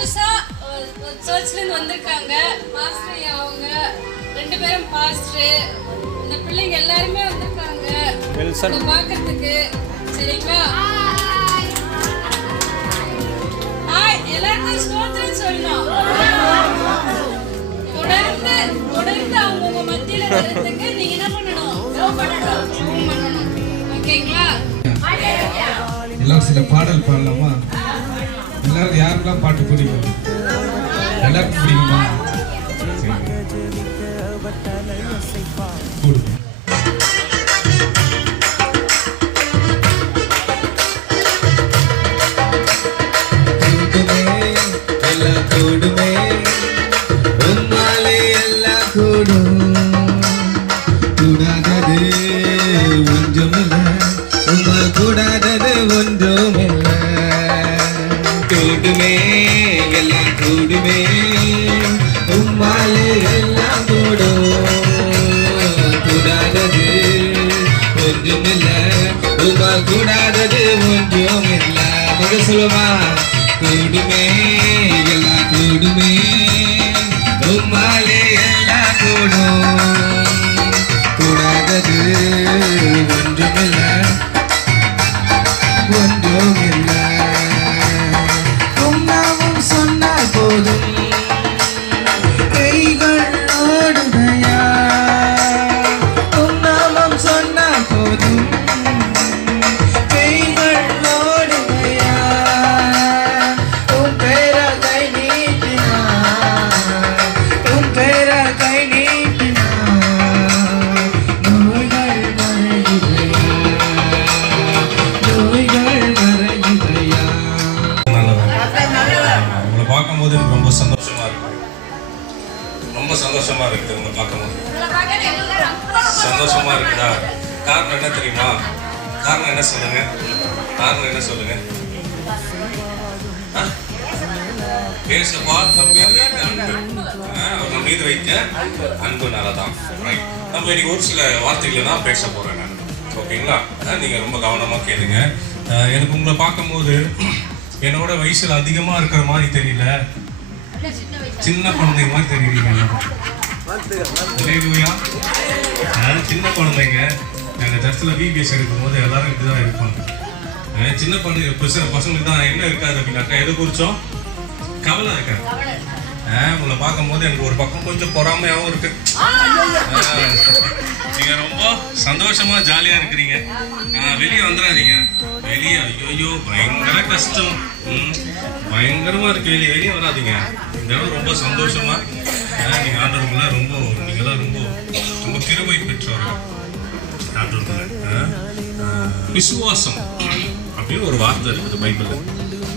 புதுசா சர்ச்ல இருந்து வந்திருக்காங்க. பாஸ்டர் அவங்க 2 பேரும் பாஸ்டர். இந்த பிள்ளைங்க எல்லாருமே வந்திருக்காங்க பார்க்கறதுக்கு. சரிங்களா? எல்லாருக்கும் ஸ்தோத்திரம் சொல்லணும். தொடர்ந்து அவங்க மத்தியில வரதுக்கு நீங்க என்ன பண்ணணும்? பண்ணணும். ஓகேங்களா? எல்லாரும் சில பாடல் பாடலாமா? எல்லாரும் யாருக்கெல்லாம் பாட்டு பிடிக்கும்? எல்லாருக்கும் பிடிக்குமா? கூடாதது ஒன்றும் இல்லை. சொல்லுமா? கூடுமே எல்லாம் கூடுமே, உம்மாலே எல்லாம் கூடும். கூடாதது ஒன்றுமில்லை, ஒன்றுமில்லை. உம்மாவும் சொன்னால் போதும், கைகள் ஓடுதையா. உம்மாவும் சொன்னால் போதும், ரொம்ப சந்தோஷமா இருக்கு. ரொம்ப சந்தோஷமா இருக்குது உங்களை பார்க்கும்போது. சந்தோஷமா இருக்குதா? காரணம் என்ன தெரியுமா? காரணம் என்ன சொல்லுங்க? காரணம் என்ன சொல்லுங்க? பேசப்பா தம்பி அவங்க மீது வைத்த அன்புனாலதான். நம்ம இன்னைக்கு ஒரு சில வார்த்தைகளை தான் பேச போறேன் நான். ஓகேங்களா? நீங்க ரொம்ப கவனமா கேளுங்க. எனக்கு உங்களை பார்க்கும்போது என்னோட வயசுல அதிகமா இருக்கிற மாதிரி தெரியல, சின்ன குழந்தை மாதிரி தெரியுறீங்க. சின்ன குழந்தைங்க எங்கள் சர்ச்சில் விபிஎஸ் எடுக்கும்போது எல்லாரும் இப்படிதான் இருப்பாங்க. சின்ன குழந்தைங்க பசங்களுக்கு தான் என்ன இருக்காது அப்படின்னாக்கா எதை குறிச்சோம் கவலை இருக்காது. உங்களை பார்க்கும்போது எனக்கு ஒரு பக்கம் கொஞ்சம் பொறாமையாகவும் இருக்கு. நீங்க ரொம்ப சந்தோஷமா ஜாலியா இருக்கிறீங்க. வெளியே வந்துடாதீங்க. வெளியே ஐயோ பயங்கர கஷ்டம், பயங்கரமா இருக்கு. வெளியே வராதிங்க. இதெல்லாம் ரொம்ப சந்தோஷமா நீங்க ஆண்டவர்கள ரொம்ப நீங்களாம் ரொம்ப ரொம்ப கிருபை பெற்றவர்கள் ஆண்டவர்கள. விசுவாசம் அப்படின்னு ஒரு வார்த்தை இருக்குது பைபிள்ல.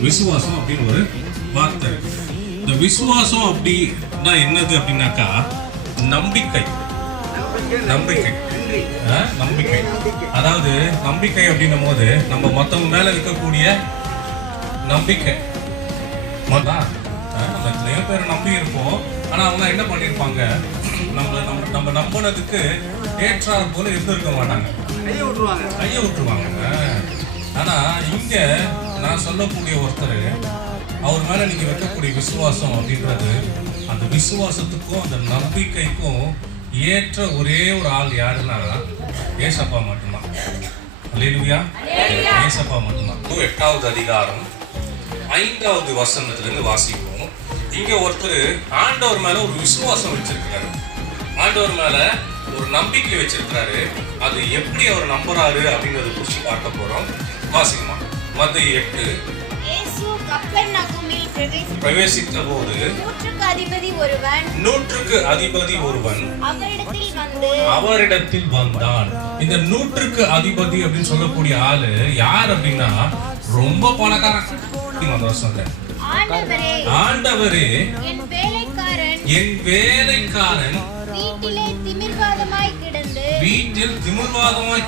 விசுவாசம் அப்படின்னு ஒரு வார்த்தை இருக்கு. இந்த விசுவாசம் அப்படின்னா என்னது அப்படின்னாக்கா நம்பிக்கை. நம்பிக்கை நம்பிக்கை அதாவது நம்பிக்கை அப்படின்னும் போது நம்ம மற்றவங்க மேல இருக்கக்கூடிய நம்பிக்கை. நம்ம நிறைய பேர் நம்பி இருப்போம். ஆனா அவங்க என்ன பண்ணிருப்பாங்க, நம்ம நம்பினதுக்கு ஏற்றார் போல இருந்திருக்க மாட்டாங்க, கையை விட்டுருவாங்க. ஆனா இங்க நான் சொல்லக்கூடிய ஒருத்தர், அவர் மேல நீங்க வைக்கக்கூடிய விசுவாசம் அப்படின்றது அந்த விசுவாசத்துக்கும் அந்த நம்பிக்கைக்கும் ஏற்ற ஒரே ஒரு ஆள் யாருன்னா ஏசப்பா மட்டும்தான். அல்லேலூயா. ஏசப்பா மட்டும்தான். 8வது அதிகாரம் 5வது வசனத்திலிருந்து வாசிப்போம். இங்க ஒருத்தர் ஆண்டவர் மேல ஒரு விசுவாசம் வச்சிருக்காரு, ஆண்டவர் மேல ஒரு நம்பிக்கை வச்சிருக்காரு. அது எப்படி அவர் நம்புறாரு அப்படிங்கறத குறிச்சு பார்க்க போறோம். வாசிக்குமா? மத்தேயு 8. பிரவேசித்த போது 100க்கு அதிபதி ஒருவன் அவரிடத்தில் வந்தான். இந்த 100க்கு அதிபதி அப்படின்னு சொல்லக்கூடிய ஆளு யார் அப்படின்னா ரொம்ப பணக்காரன். ஆண்டவரே, என் வேலைக்காரன் வீட்டில் திமிர்வாதமாய்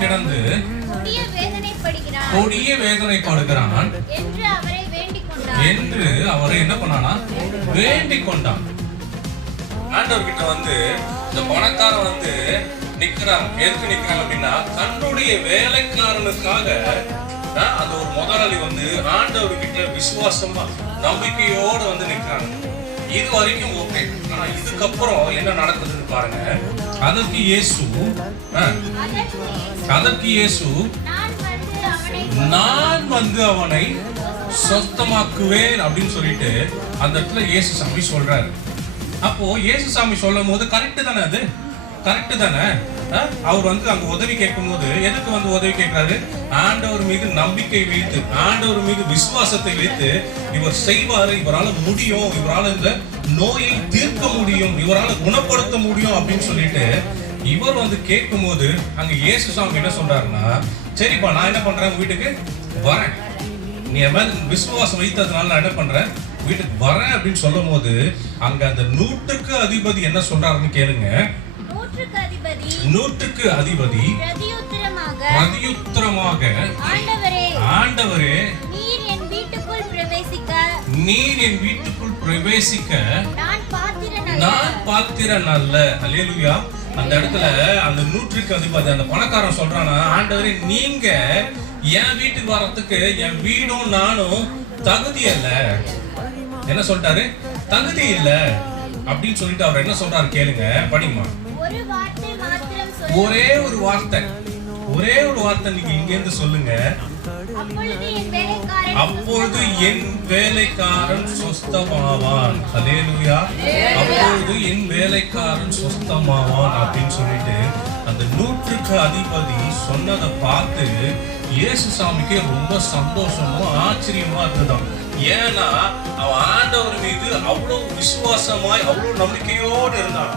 கிடந்து கொடிய வேதனைப்படுகிறான் என்று அவரை என்ன பண்ணானா வேண்டிக் கொண்டான். ஆண்டவர் கிட்ட வந்து இந்த பணக்காரன் வந்து நிக்கிறான். எதுக்கு நிக்கிறான் அப்படின்னா தன்னுடைய வேலைக்காரனுக்காக. அந்த ஒரு முதலாளி வந்து ஆண்டவர் கிட்ட விசுவாசமா நம்பிக்கையோடு வந்து நிக்கிறான். இது வரைக்கும் ஓகே. ஆனா இதுக்கப்புறம் என்ன நடக்குதுன்னு பாருங்க. அதற்கு இயேசு நான் வந்து அவனை சொஸ்தமாக்குவேன் அப்படின்னு சொல்லிட்டு அந்த இடத்துல இயேசு சாமி சொல்றாரு. அப்போ இயேசு சாமி சொல்லும் போது கரெக்ட் தானே, அது கரெக்ட் தானே. அவர் வந்து அங்க உதவி கேட்கும் போது எதுக்கு வந்து உதவி கேட்கிறாரு? ஆண்டவர் மீது நம்பிக்கை வைத்து, ஆண்டவர் மீது விசுவாசத்தை வைத்து, இவர் செய்வாரு, இவரால் முடியும், இவரால் இந்த நோயை தீர்க்க முடியும், இவரால் குணப்படுத்த முடியும் அப்படின்னு சொல்லிட்டு இவர் வந்து கேட்கும் போது அங்க இயேசு சாமி என்ன சொல்றாருன்னா, சரிப்பா நான் என்ன பண்றேன், வீட்டுக்கு வரேன், நீ என் மேல விசுவாசம் வைத்ததுனால நான் என்ன பண்றேன், வீட்டுக்கு வரேன் அப்படின்னு சொல்லும் போது அங்க அந்த 100க்கு அதிபதி என்ன சொல்றாருன்னு கேளுங்க. 100க்கு அதிபதி பிரதியுத்தரமாக, ஆண்டவரே நீர் என் வீட்டுக்குள் பிரவேசிக்க நான் பாத்திரன் அல்ல. அல்லேலூயா. அந்த இடத்துல அந்த 100க்கு அதிபதி அந்த பணக்காரன் சொல்றானா, ஆண்டவரே நீங்க என் வீட்டுக்கு வரத்துக்கு என் வீடும் நானும் தகுதி அல்ல. என்ன சொல்லிட்டாரு? தகுதி இல்ல அப்படின்னு சொல்லிட்டு அவர் என்ன சொல்றாரு கேளுங்க, படிமா. ஒரே ஒரு வார்த்தை நீங்க இங்க இருந்து சொல்லுங்க. அப்பொழுது என் வேலைக்காரன் சொஸ்தமாவான். அல்லேலூயா. அப்பொழுது என் வேலைக்காரன் சொஸ்தமாவான் அப்படின்னு சொல்லிட்டு அந்த 100க்கு அதிபதி சொன்னதை பார்த்து இயேசு சாமிக்கு ரொம்ப சந்தோஷமும் ஆச்சரியமா இருந்ததாம். ஏன்னா அவன் ஆண்டவர் மீது அவ்வளவு விசுவாசமாய் அவ்வளவு நம்பிக்கையோடு இருந்தான்.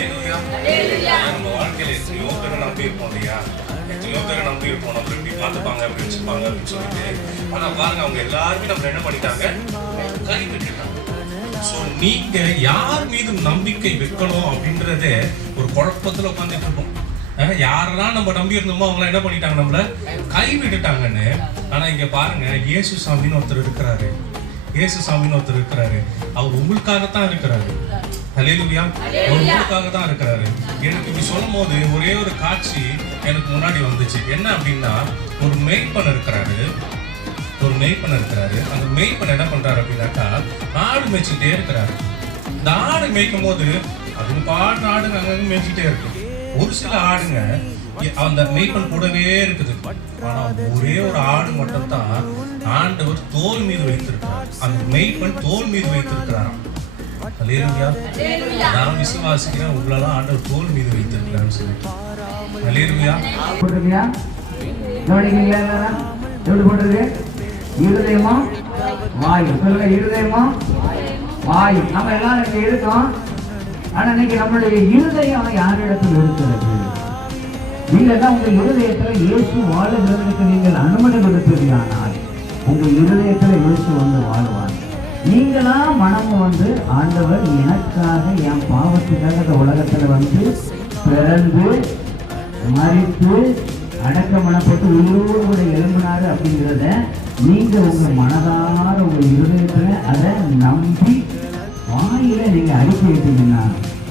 நம்ம வாழ்க்கையில எத்தனையோ பேரை நம்பி இருப்போம் இல்லையா, எத்தனையோ பேரை நம்பி இருப்போம், நம்ம எப்படி பார்த்துப்பாங்க, எப்படி வச்சுப்பாங்க அப்படின்னு சொல்லிட்டு. ஆனா பாருங்க, அவங்க எல்லாருமே நம்ம என்ன பண்ணிட்டாங்க, கைவிட்டுட்டாங்க. ஸோ நீங்க யார் மீது நம்பிக்கை வைக்கணும் அப்படின்றதே ஒரு குழப்பத்துல உட்காந்துட்டு இருக்கோம். யாரெல்லாம் நம்ம நம்பி இருந்தோமோ அவங்க என்ன பண்ணிட்டாங்க, நம்மள கைவிட்டுட்டாங்கன்னு. ஆனா இங்க பாருங்க, இயேசு சாமின்னு ஒருத்தர் இருக்கிறாரு. அவர் உங்களுக்காகத்தான் இருக்கிறாரு. அல்லேலூயா. அவர் உங்களுக்காக தான் இருக்கிறாரு. எனக்கு இப்படி சொல்லும் போது ஒரே ஒரு காட்சி எனக்கு முன்னாடி வந்துச்சு. என்ன அப்படின்னா, ஒரு மேய்ப்பன் இருக்கிறாரு. அந்த மேய்ப்பன் என்ன பண்றாரு அப்படின்னாக்கா, ஆடு மேய்ச்சிட்டே இருக்கிறாரு. இந்த ஆடு மேய்க்கும் போது அதுக்கு பாட்டு ஆடுங்க அங்கங்க மேய்ச்சிட்டே இருக்கு. ஒரு சில ஆடுங்க அந்த மேய்ப்பன் கூடவே இருக்குது. ஆனா ஒரே ஒரு ஆடு மட்டும் தான் ஆண்டவர் தோல் மீது வைத்திருக்கிறார். அந்த மேய்ப்பன் தோல் மீது வைத்திருக்கிறாராம். அல்லேலூயா. நான் விசுவாசிக்கிறேன், உங்களெல்லாம் ஆண்டவர் தோல் மீது வைத்திருக்கிறான்னு சொல்லிட்டு. அல்லேலூயா. போட்டிருக்கியா? கவனிக்கிறீங்களா எல்லாரும்? எப்படி போட்டிருக்கு? இருதயமா வாயு. சொல்லுங்க, இருதயமா வாயு. நம்ம எல்லாரும் இங்க இருக்கோம். ஆனா இன்னைக்கு நம்மளுடைய இருதயம் யாரிடத்தில் இருக்கிறது? நீங்க எல்லாம் உங்க இருதயத்துல இயேசு வாழுகிறதுக்கு நீங்கள் அனுமதி கொடுப்பீர்களானால் உங்க இருதயத்துல இயேசு வந்து வாழ்வார். நீங்களா மனம் வந்து, ஆண்டவர் எனக்காக என் பாவத்துக்காக இந்த உலகத்துல வந்து பிறந்து மறித்து அடக்கமனப்பட்டு உயிரோடு கூட எழும்பினாரு அப்படிங்கிறத நீங்க உங்க மனதார உங்க இருதயத்துல அதை நம்பி வாயில நீங்க அறிக்கையிட்டீங்கன்னா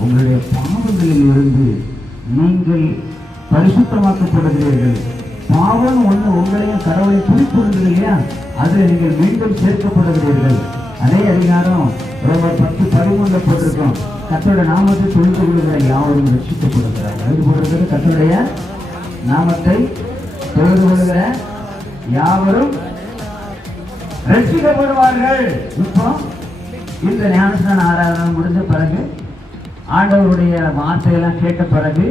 உங்களுடைய பாவங்களில் இருந்து நீங்கள் பரிசுத்தமாக்கப்படுகிறீர்கள். பாவம் ஒண்ணு உங்களையும் கடவுளை குறிப்பிடுறது இல்லையா, அதுல நீங்கள் மீண்டும் சேர்க்கப்படுகிறீர்கள். அதே அதிகாரம் ரோமர் 10:13 போட்டிருக்கோம். கர்த்தருடைய நாமத்தை தொழுது கொள்கிற யாவரும் ரட்சிக்கப்படுகிறார்கள். அது போட்டிருக்கிறது, கர்த்தருடைய நாமத்தை தொழுது கொள்கிற யாவரும் ரட்சிக்கப்படுவார்கள். இப்போ இந்த ஞானஸ்நான ஆராதனை முடிஞ்ச பிறகு, ஆண்டவருடைய வார்த்தையெல்லாம் கேட்ட பிறகு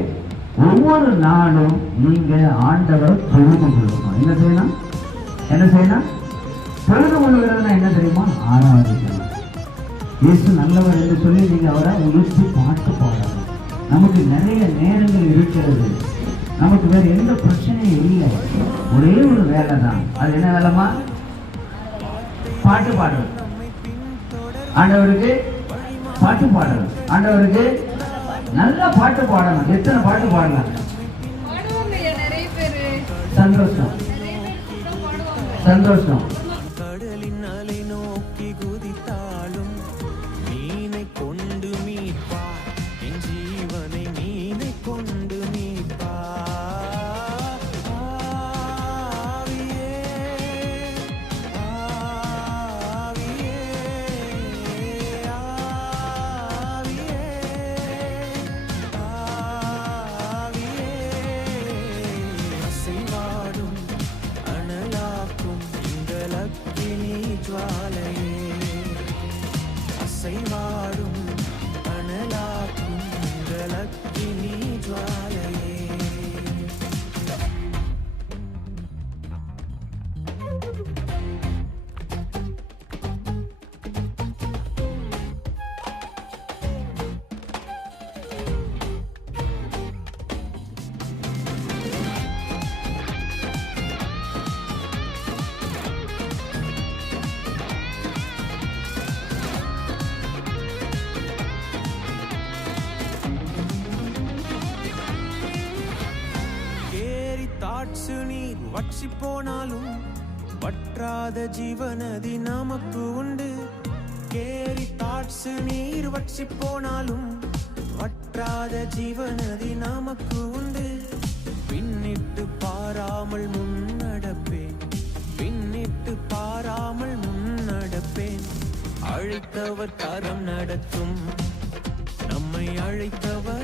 ஒவ்வொரு நாளும் நீங்க ஆண்டவரை தொழுது கொள்ளணும். என்ன செய்யணும்? தொழுது கொள்ளுகிறதுனா என்ன தெரியுமா? ஆராதிக்கணும். இயேசு நல்லவர் என்று சொல்லி நீங்க அவரை உயர்த்தி பாட்டு பாடணும். நமக்கு நிறைய நேரங்கள் இருக்கிறது, நமக்கு வேற எந்த பிரச்சனையும் இல்லை, ஒரே ஒரு வேலை தான். அது என்ன வேலைமா? பாட்டு பாடணும். ஆண்டவருக்கு பாட்டு பாடணும். ஆண்டவருக்கு நல்ல பாட்டு பாடணும். எத்தனை பாட்டு பாடலாம்? சந்தோஷம். கடலின் அலை நோக்கி குதித்தாலும் மீனை கொண்டு மீட்பா, என் ஜீவனை மீனை கொண்டு மீட்பா. ஆவியே ஆவியே ஆவியே வற்றி போனாலும் வற்றாத ஜீவநதி நமக்கு உண்டு. கேரி தாட்ஸ் நீர் வற்றி போனாலும் வற்றாத ஜீவநதி நமக்கு உண்டு. பின்னிட்டு பாராமல் முன்னடப்பேன், பின்னிட்டு பாராமல் முன்னடப்பேன். அழைத்தவர் கரம் நடத்தும், நம்மை அழைத்தவர்